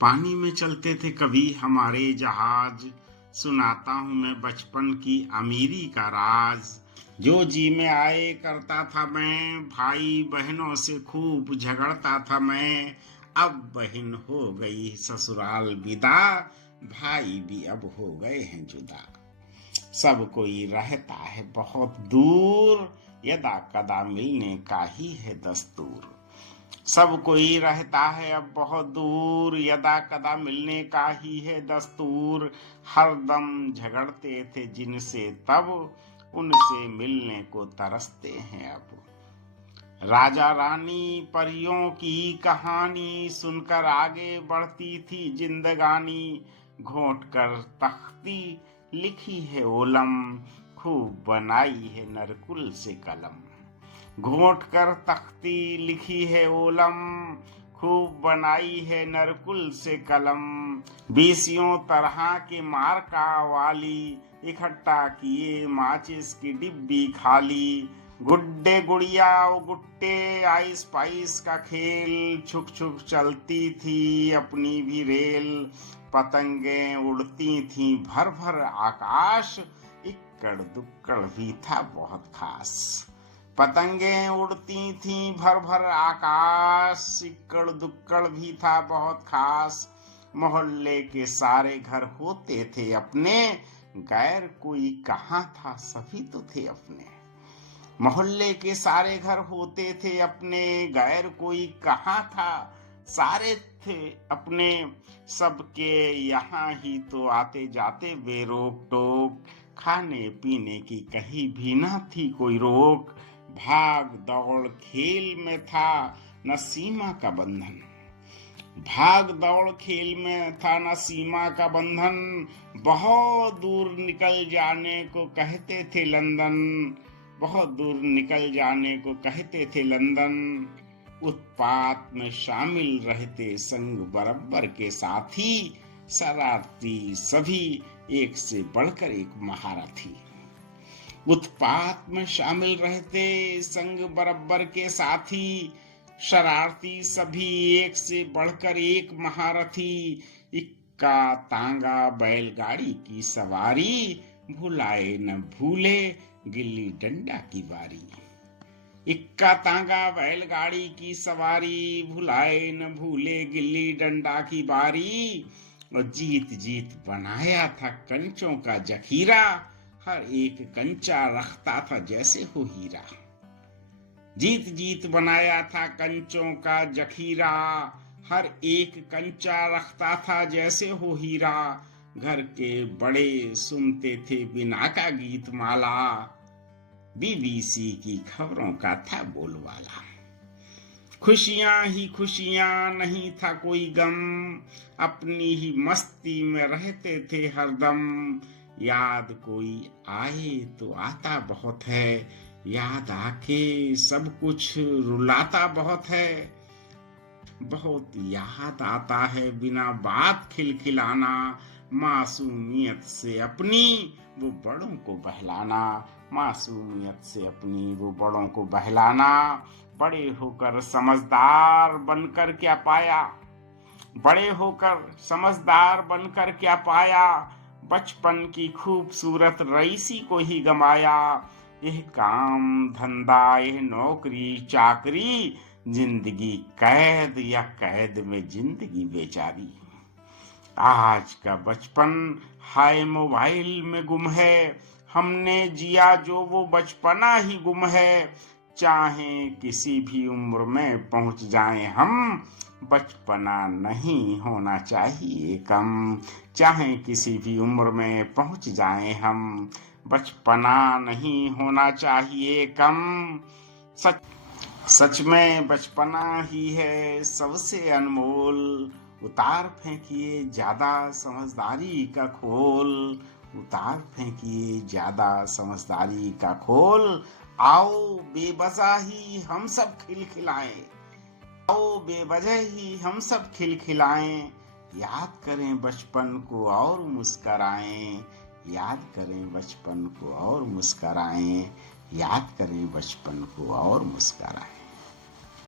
पानी में चलते थे कभी हमारे जहाज, सुनाता हूँ मैं बचपन की अमीरी का राज। जो जी में आए करता था मैं, भाई बहनों से खूब झगड़ता था मैं। अब बहन हो गई ससुराल विदा, भाई भी अब हो गए हैं जुदा। सब कोई रहता है बहुत दूर, यदा कदा मिलने का ही है दस्तूर। सब कोई रहता है अब बहुत दूर, यदा कदा मिलने का ही है दस्तूर। हरदम झगड़ते थे जिनसे तब, उनसे मिलने को तरसते हैं अब। राजा रानी परियों की कहानी सुनकर आगे बढ़ती थी जिंदगानी। घोंट कर तख्ती लिखी है ओलम, खूब बनाई है नरकुल से कलम। घोंट कर तख्ती लिखी है ओलम, खूब बनाई है नरकुल से कलम। बीसियों तरह के मार्का वाली, इकट्ठा किए माचिस की डिब्बी खाली। गुड्डे गुड़िया गुट्टे आइस पाइस का खेल, छुक छुक चलती थी अपनी भी रेल। पतंगे उड़ती थी भर भर आकाश, इक्कड़ दुक्कड़ भी था बहुत खास। पतंगे उड़ती थी भर भर आकाश, इक्कड़ दुक्कड़ भी था बहुत खास। मोहल्ले के सारे घर होते थे अपने, गैर कोई कहाँ था सभी तो थे अपने। मोहल्ले के सारे घर होते थे अपने, गैर कोई कहाँ था सारे थे अपने। सबके यहाँ ही तो आते जाते बेरोक टोक, खाने पीने की कहीं भी न थी कोई रोक। भाग दौड़ खेल में था न सीमा का बंधन, भाग दौड़ खेल में था न सीमा का बंधन। बहुत दूर निकल जाने को कहते थे लंदन, बहुत दूर निकल जाने को कहते थे लंदन। उत्पात में शामिल रहते संग बराबर के साथी, शरारती सभी एक से बढ़कर एक महारथी। उत्पात में शामिल रहते संग बराबर के साथी, शरारती सभी एक से बढ़कर एक महारथी। इक्का तांगा बैलगाड़ी की सवारी, भुलाए न भूले गिल्ली डंडा की बारी। इक्का तांगा बैलगाड़ी की सवारी, भुलाए न भूले गिल्ली डंडा की बारी। और जीत जीत बनाया था कंचों का जखीरा, हर एक कंचा रखता था जैसे हो हीरा। जीत जीत बनाया था कंचों का जखीरा, हर एक कंचा रखता था जैसे हो हीरा। घर के बड़े सुनते थे बिना का गीत माला, बीबीसी की खबरों का था बोलवाला। खुशियां ही खुशियां नहीं था कोई गम, अपनी ही मस्ती में रहते थे हरदम। याद कोई आए तो आता बहुत है, याद आके सब कुछ रुलाता बहुत है। बहुत याद आता है बिना बात खिलखिलाना, मासूमियत से अपनी वो बड़ों को बहलाना। मासूमियत से अपनी वो बड़ों को बहलाना। बड़े होकर समझदार बनकर क्या पाया, बड़े होकर समझदार बनकर क्या पाया। बचपन की खूबसूरत रईसी को ही गमाया। यह काम धंधा यह नौकरी चाकरी, जिंदगी कैद या कैद में जिंदगी बेचारी। आज का बचपन हाय मोबाइल में गुम है, हमने जिया जो वो बचपना ही गुम है। चाहे किसी भी उम्र में पहुंच जाएं हम, बचपना नहीं होना चाहिए कम। चाहे किसी भी उम्र में पहुंच जाएं हम, बचपना नहीं होना चाहिए कम। सच सच में बचपना ही है सबसे अनमोल, उतार फेंकिए ज्यादा समझदारी का खोल। उतार फेंकिए ज्यादा समझदारी का खोल। आओ बेवजह ही हम सब खिलखिलाएं, आओ बेवजह ही हम सब खिलखिलाएं। याद करें बचपन को और मुस्कराएं, याद करें बचपन को और मुस्कराएं, याद करें बचपन को और मुस्कराएं।